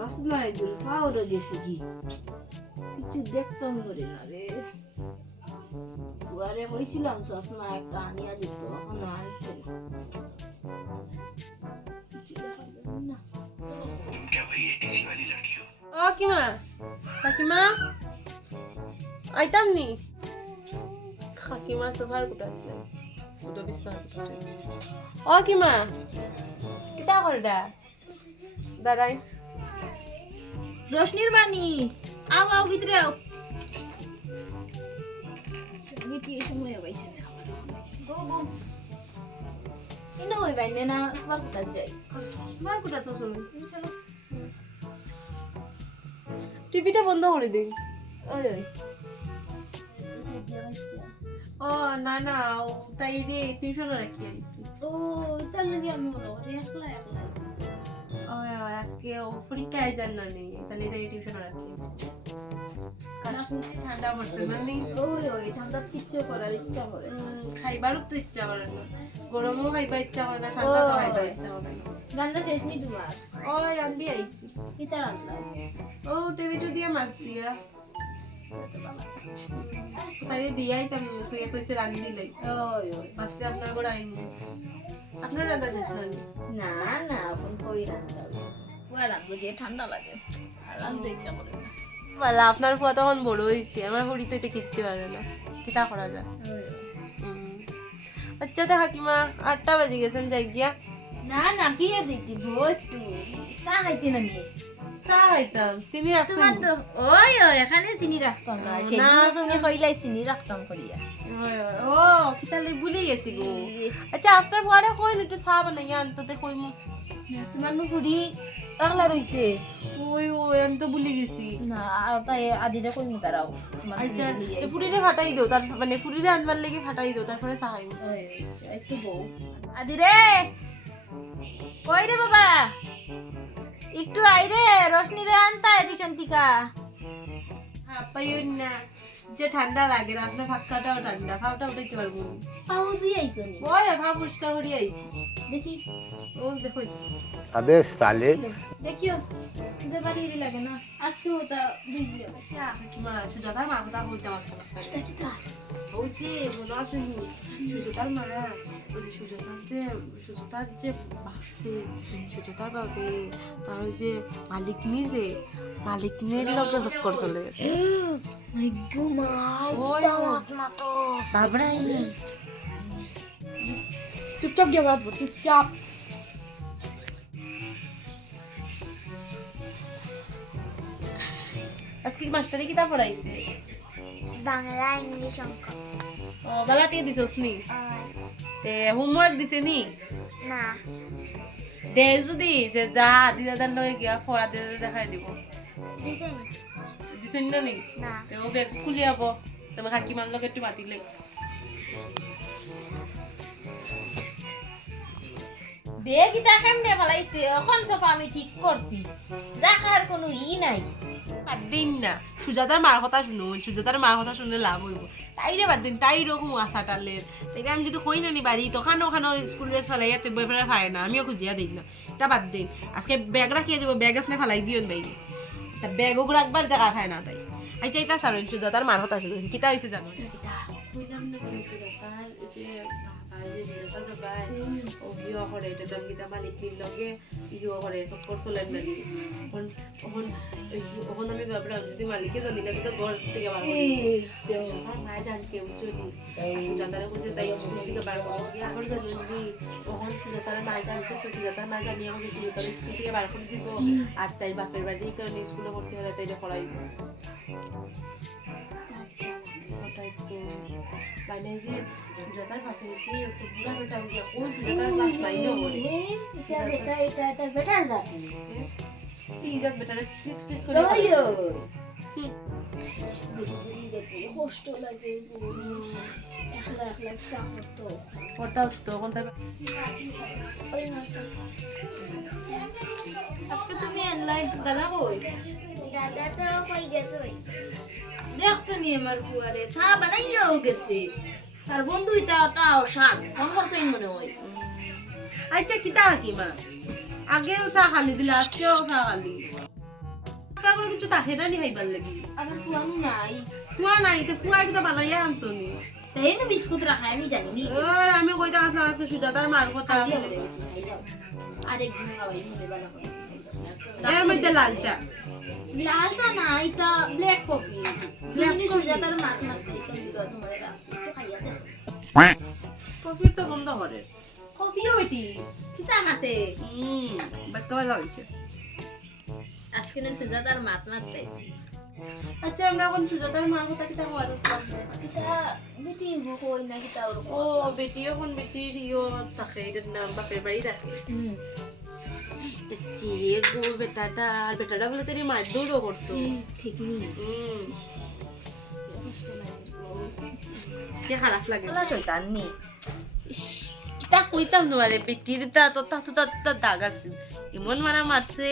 রসমালাই দূর পাউডার গেছে কি কিছু দেখতাম ধরে না রে দুয়ারে বইছিলাম চশমা একটা আনিয়া দিত এখন আনছে না क्या भाई ये किसी वाली लड़की हो কাকিমা কাকিমা আইতাম নি কাকিমা সোফার কুটাছিলেন দুটো বিছনার কুটাছিলেন ও কাকিমা কিতা করে দাঁড়াই রোশনির বাণী আও আও ভিতরে আও নীতি এই সময় হইছে না গো গো ইনো হই বাইনে না তোমার কোথা যাই সোফার কুটা তো চলো টিভিটা বন্ধ করে দিন ওই ওই ও না না ও তাই রে টিউশনে রাখি আইছি ও তার লাগি আমি মনে করি একলা একলা ও আজকে ও পরীক্ষায় যান না নেই তাহলে তাই টিউশনে রাখি আইছি ঠান্ডা পড়ছে মানে ওই ওই ঠান্ডা কিচ্ছু করার ইচ্ছা করে খাইবারও তো ইচ্ছা করে না গরমও খাইবার ইচ্ছা করে না ঠান্ডা তো খাইবার ইচ্ছা করে না রান্না শেষ নি তোমার ও রান্ধি আইছি কিতা রান্না ও টেবিটো দিয়া মাছ দিয়া তাই দিয়াই তাম তুই কইছে রান্ধি লাই ওই ওই ভাবছি আপনার ঘরে আইমু আপনার রান্না শেষ না না না এখন কই রান্না পুরা রান্না যে ঠান্ডা লাগে আর রান্না ইচ্ছা করে না বলা আপনার ফুয়া তখন বড় হইছে আমার হরি তো এটা কিচ্ছু পারে না কিতা করা যায় আচ্ছা তা হাকিমা 8টা বাজে গেছেন যাই গিয়া না না কি আর যেতে একটু চা খাইতে না নিয়ে চা খাইতাম চিনি রাখছো তোমার তো ওই ওই এখানে চিনি রাখতাম না সেদিন তুমি কইলাই চিনি রাখতাম করিয়া ও কিতালে ভুলে গেছি গো আচ্ছা আপনার ফুয়ারে কইন একটু চা বানাইয়া আনতে কইমু তোমার নুপুরি একলা রইছে ওই ওই আমি তো ভুলে গেছি না তাই আদিটা কইমু তারাও তোমার আচ্ছা এই ফুরিরে ফাটাই দাও তার মানে ফুরিরে আনবার লাগি ফাটাই দাও তারপরে চা খাইমু ওই একটু বউ আদি রে কই রে বাবা একটু আই রে রোশনি রে আনতা এডিশন টিকা হ্যাঁ পাইও না যে ঠান্ডা লাগে না আপনার ফাক্কাটাও ঠান্ডা খাওয়াটা উঠাইতে পারবো পাও তুই আইছো নি ওই ভাব পরিষ্কার করি আইছি দেখি ও দেখো अबे साले দেখিও যে বাড়ি লাগে না আজকে ওটা বুঝি আচ্ছা কাকিমা সুজাতার মা কথা বলতে পারছো কিতা বলছি বলো আসেনি সুজাতার মা ওই যে সুজাতার যে ভাবছে সুজাতার বাবে তার যে মালিকনির লগে চক্কর চলে মাই গো মাই ওই না তো তারপরে চুপচাপ গিয়ে বাড়বো চুপচাপ আজকে মাস্টারে কিতা পড়াইছে বাংলা ইংলিশ অঙ্ক ও বালাটি দিছস নি তে হোমওয়ার্ক দিছে নি না দে যদি যে যা আদি দাদার লয়ে গিয়া পড়া দে দেখাই দিব দিছেন দিছেন না নি না তে ও ব্যাগ খুলি আবো তুমি কাকিমার লগে একটু মাতিলে বেগি দেখাম নে ফলাইছে এখন সব আমি ঠিক করছি দেখার কোনো নাই বাদ দিন না সুজাতার মার কথা শুনুন সুজাতার মার কথা শুনলে লাভ হইব তাইরে বাদ দিন তাই রকম আশা টালের তাই আমি যদি কই না নি বাড়ি তখন ওখানে স্কুলের চালাইয়া তো বইফেরা পায় না আমিও খুঁজিয়া দিই না তা বাদ দিন আজকে ব্যাগ রাখিয়ে যাবো ব্যাগ আপনি ফেলাই দিও বাইরে তা ব্যাগও রাখবার জায়গা খায় না তাই আচ্ছা এটা সারুন সুজাতার মার কথা শুনুন কিতা হয়েছে জানো কইলাম না তুমি সুজাতার যে ও বিয়া করে এটা দাম গীতা মালিকের লগে ইয়ে করে চক্কর চলেন না ওখন আমি ভাবলাম যদি মালিকে জানি না কিন্তু ঘর থেকে বার মা জানছে সুজাতারে বলছে তাই স্কুল থেকে বার করে গিয়ে আবার জানি তখন সুজাতারে মা জানছে তো সুজাতার মা জানি আমাকে সুজাতার স্কুল থেকে বার করে দিব আর তাই বাপের বাড়ি কারণ স্কুলে ভর্তি হলে তাই করাই মানে যে সুজাতার পাশে যে তো বুড়াটা ওই সুজাতার ক্লাস 9 বলে এটা বেটার যা সিজাত বেটারে পিস করে ওই বুড়ি গেছে কষ্ট লাগে একলা একলা কাপড় তো ওটাও তো কোন তার আজকে তুমি অনলাইন দাদা কই দাদা তো কই গেছে ওই দেখছো নি আমার ফুয়ারে চা বানাইও গেছে তার বন্ধু এটাও শাক ফোন করছেন মনে হয় আচ্ছা কিতা কি মা আগেও চা খালি দিলে আজকেও চা খালি টাকা করে কিছু থাকে না নি খাইবার লাগি আমার কুয়ানো নাই ফুয়া নাই তো ফুয়া একটা বানাইয়া আনতো নি তাই না বিস্কুট রাখা আমি জানি নি আর আমি কইতা আসলাম আজকে সুজাতার মার কথা আরেকদিন খাওয়াই মনে বালা করে এর মধ্যে লাল চা লাল চা না এটা ব্ল্যাক কফি Black তুমি coffee? সুজাতার মাত মাত খাইতাম দিল তোমার রাখছি তো খাইয়া দে কফির তো গন্ধ করে কফিও এটি কিতা মাতে বাচ্চা ভালো হয়েছে আজকে না সুজাতার মাত মাত চাই আচ্ছা আমরা এখন সুজাতার মার কথা কিতা হওয়া আসলাম কিতা বেটি কই না কিতা ওরকম ও বেটি এখন বেটির ইয়ে থাকে এটার নাম বাপের বাড়ি থাকে চিড়ে গো বেটাটা আর বেটাটা বলে তেরি মার দৌড়ও করতো ঠিক নেই কে খারাপ লাগে ওলা শয়তান নি কিতা কইতাম নোয়ারে বেটির তা তো দাগ আছে এমন মারা মারছে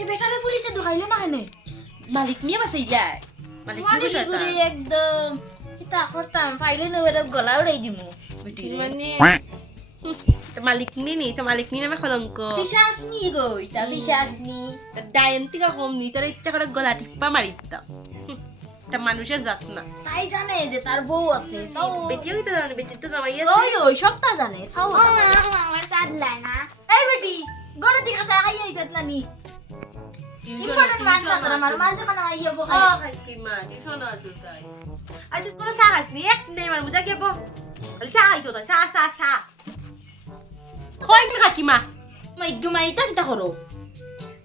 এ বেটারে পুলিশে ঢুকাইলো না কেন মালিক নিয়ে বাসাইলা মালিক নিয়ে মারি বসাইতা পুরি একদম কিতা করতাম ফাইলে নরে গলা উড়াই দিমু বেটি মানে তো মালিক নিয়ে নি তো মালিক নিয়ে নামে কলঙ্ক বিশ্বাস নি গো এটা বিশ্বাস নি ডায়ন থেকে কম নি তার ইচ্ছা করে গলা টিপ্পা মারি দিতাম তা মানুষের জাত না তাই জানে যে তার বউ আছে তাও বেটিও কি তো জানে বেটির তো জামাই আছে ওই ওই সবটা জানে তাও আমার চাঁদলাই না এই বেটি গড়ে দিকে চা খাইয়া ইজাত নানি ইম্পর্টেন্ট মান না তোর আমার মাঝে কোন আইয়া বো খাই খাইকি মা টিউশন আছে তাই আজ তোর চা খাসনি এক নেই মার মুজা কে বো চা আইতো তা চা কই কি খাকি মা মাই গুমাই তা কিতা করো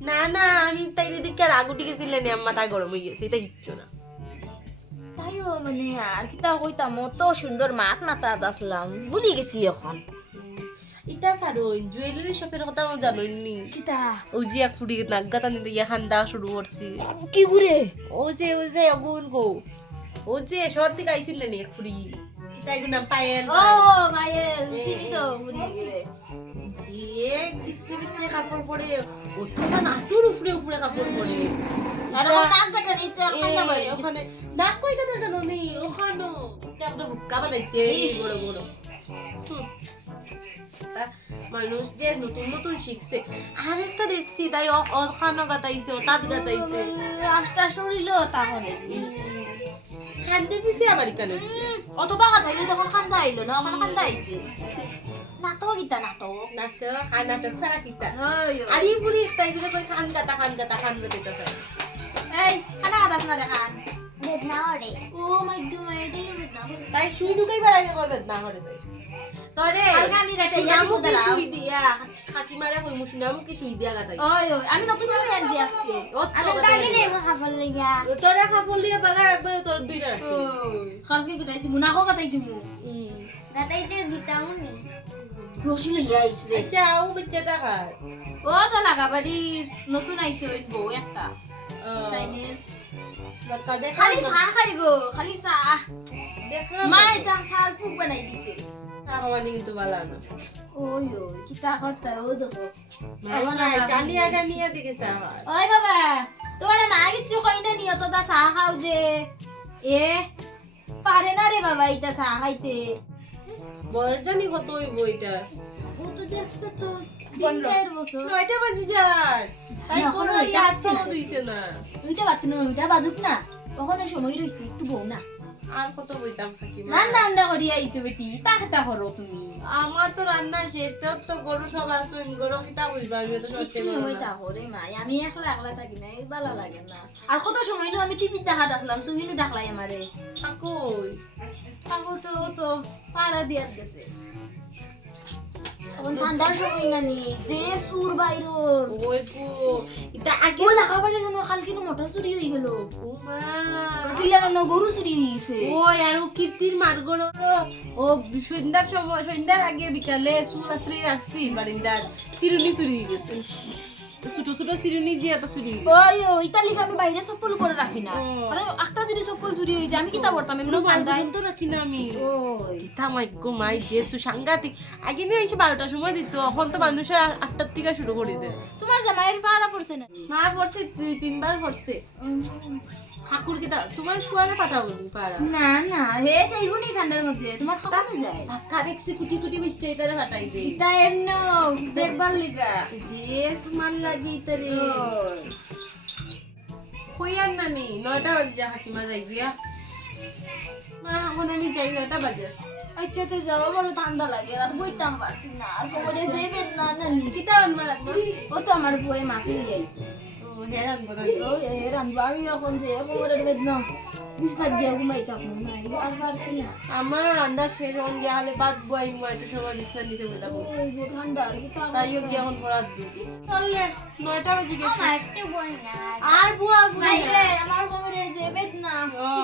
না না আমি তাই দিকে রাগুটি গেছিলে নে মাথা গরম হয়ে গেছে এটা কিচ্ছু না তাইও মানে আর কিতা কইতাম তো সুন্দর মাত মাতা আসলাম ভুলি গেছি এখন ইটা সারোই জুয়েলারি শপের কথা আমি জানোইনি কিতা ও যে এক ফুটি নাগাতা নিতে ইয়া খান্দা শুরু করছি কি করে ও যে অগুন গো ও যে শহর থেকে আইছিল নি এক ফুটি তাই নাম পায়েল ও ভাইয়েল চিনি তো ভুলি গেলে যে বিস্তে কাপড় পরে ও তো নাটুর উপরে উপরে কাপড় পরে আর ও নাক কাটা নি তো খাইয়া বলে ওখানে নাক কই কথা জানো নি ওখানে একদম হুক্কা বানাইছে বড় বড় মানুষ যে নতুন নতুন শিখছে আর একটা দেখছি তাই ওখানে গাতাইছে ও তাত গাতাইছে আষ্টা শরীরও তাহলে খান্দে দিছে আবার কেন অত বাগা থাকলে তখন খান্দা আইলো না আমার খান্দা আইছে নাটক গীতা নাটক নাচ নাটক সারা কিতা ওই আর এই বুড়ি একটা এগুলো কই খান গাতা দিতেছে এই খানা খাদাস না দেখান বেদনা ওরে ও মাই গড মাই দেই না তাই শুই ঢুকাইবার আগে কই বেদনা করে তাই তরে হালকা আমি গাতে ইয়া সুনামু কি দাঁড়াও শুই দিয়া খাকি মারা কই মুসনামু কি শুই দিয়া গাতাই ওই ওই আমি নতুন করে আনছি আজকে ও আমি দাদি নেব খাবার লইয়া তোরা কাপড় লিয়ে বাগা রাখবে তোর দুইটা রাখবি ওই কালকে গটাই দিমু না গটাই দিমু দাদাইতে দিতাম নি রশি লইয়া আইছে রে আচ্ছা ও বাচ্চাটা খায় ও তো লাগাবাড়ি নতুন আইছে ওই বউ একটা তাই নে বাক্কা দেখা খালি চা খাই গো খালি চা দেখলাম মা এটা সার ফুক বানাই দিছে খাওয়ানি কিন্তু ভালো না ওই ওই কিতা করতে ও দেখো টানিয়া দিকে চা খায় ওই বাবা তোমার মা কিছু কই না নিয়ত তা চা খাও যে এ পারে না রে বাবা এটা চা খাইতে বয়স জানি কত ওই বইটা ও তো দেখতে তো 3-4 বছর 9টা বাজে যার তাই এখন কোনো ওইটা ইয়াদ আছে না। দিছে না ওইটা বাচ্চা না ওইটা বাজুক না কখনো সময় রইছে একটু বউ না আর কত বইতাম থাকি রান্না রান্না করিয়া আইছো বেটি তাকটা করো তুমি আমার তো রান্না শেষ তোর তো গরু সব আছে গরু কিতা বইবা আমি তো সত্যি একটু সময় তা করে মাই আমি একলা একলা থাকি না এই ভালো লাগে না আর কত সময় তো আমি টিভি দেখা দেখলাম তুমি নু দেখলাই আমারে কই কাকু তো ও তো পাড়া দিয়া গেছে এখন ঠান্ডার সময় নানি যে সুর বাইরোর ওই কো এটা আগে ও লাগাবারে জন্য কালকে নো মোটর চুরি হয়ে গেল ও মা রটিলা নো গরু চুরি হইছে ওই আর ও কীর্তির মার্গর ও সন্ধ্যার আগে বিকালে চুল আসলে রাখছি বারিন্দার চিরুনি চুরি হয়ে গেছে ছোট ছোট চিরুনি যে এটা চুরি হয়ে গেছে ওই ওই তালিকা আমি বাইরে চপ্পল করে রাখি না আরে একটা যদি চপ্পল চুরি হয়ে যায় আমি কিতা করতাম এমনি ঠান্ডায় তো রাখি না আমি ওই কিতা মাইগো মাই জেসু সাংঘাতিক আগে নিয়ে এসে 12টার সময় দিত এখন তো মানুষে 8টার থেকে শুরু করে দেয় তোমার জামাইয়ের পাড়া পড়ছে না মা পড়ছে 3বার পড়ছে ঠাকুর কিতা তোমার শুয়ারে পাঠাও পাড়া না না হে যাইব নি ঠান্ডার মধ্যে তোমার খাওয়ানো যায় পাক্কা দেখছি কুটি কুটি বিচ্ছে এটারে পাঠাই দে এটা এমন দেখবার লিগা যে সামান লাগি ইতারে কই আর নানি 9টা বাজে হাকিমা যাই গিয়া মা এখন আমি যাই 9টা বাজে আচ্ছা তো যাও, আমারও ঠান্ডা লাগে আর বইতাম পারছি না, আর খবরে যে বেদনা নানি কিতা রান্না রাখবো ও তো আমার বই মাছ নিয়ে যাইছে। ও হে রান্না ও এ রান্না আমি এখন যে খবরের বেদনা বিছনা গিয়া ঘুমাই থাকবো নাই আর পারছি না। আমারও রান্না শেষ হন গিয়া হলে বাদ বই মু একটু সময় বিছনার নিচে বইতাম ওই যে ঠান্ডা আর কি তাইও গিয়া এখন পড়াত দিই চললে 9টা বাজে গেছে আমার একটু বই না আর বুয়া নাই রে, আমার খবরের যে বেদনা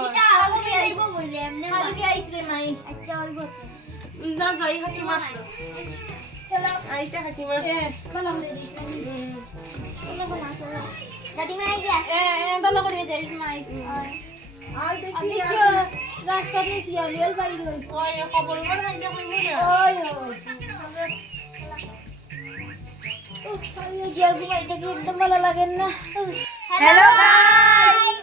এটা আমি যাইব বলে এমনি কালকে আইস রে নাই। আচ্ছা ওই বল না যাই হাকিমা চলো আইতে হাকিমা এ ভালো করে দিস। চলো না চলো দাদিমা আই গিয়া ভালো করে যাইস মাই। আর আর দেখি দেখিও রাস্তা দিয়ে শিয়ালিয়াল বাইর হই। ওই খবর খবর হাইলে কইব না ওই ওই গিয়া ঘুমাইতে কি একদম ভালো লাগে না। হ্যালো গাইস,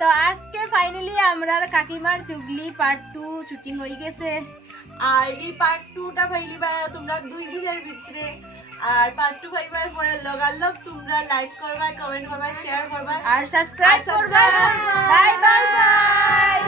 তো আজকে ফাইনালি আমরা কাকিমার চুগলি পার্ট 2 শুটিং হয়ে গেছে। আর এই পার্ট 2টা ফাইলি পায় তোমরা 2 দিনের ভিতরে আর পার্ট 2 ফাইবার পরে লগালগ তোমরা লাইক করবা কমেন্ট করবা শেয়ার করবা আর সাবস্ক্রাইব করবা। Bye bye bye.